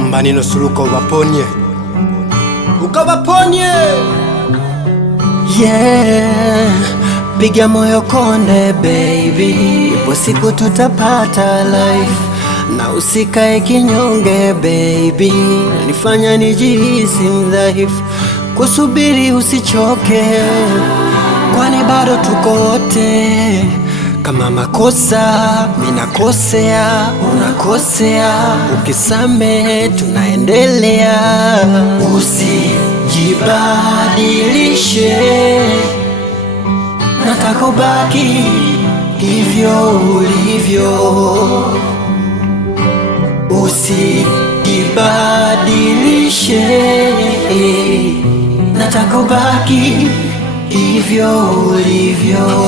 Lambanino suluka ubaponye Yeah, piga moyo konde baby, ipo siku tutapata life, na usikae kinyonge baby, nifanya nijihisi mdhaifu, kusubiri usichoke, kwani bado tuko wote. Kama makosa minakosea, unakosea, ukisamehe tunaendelea. Usijibadilishe, nataka ubaki hivyo ulivyo. Usijibadilishe, nataka ubaki hivyo ulivyo.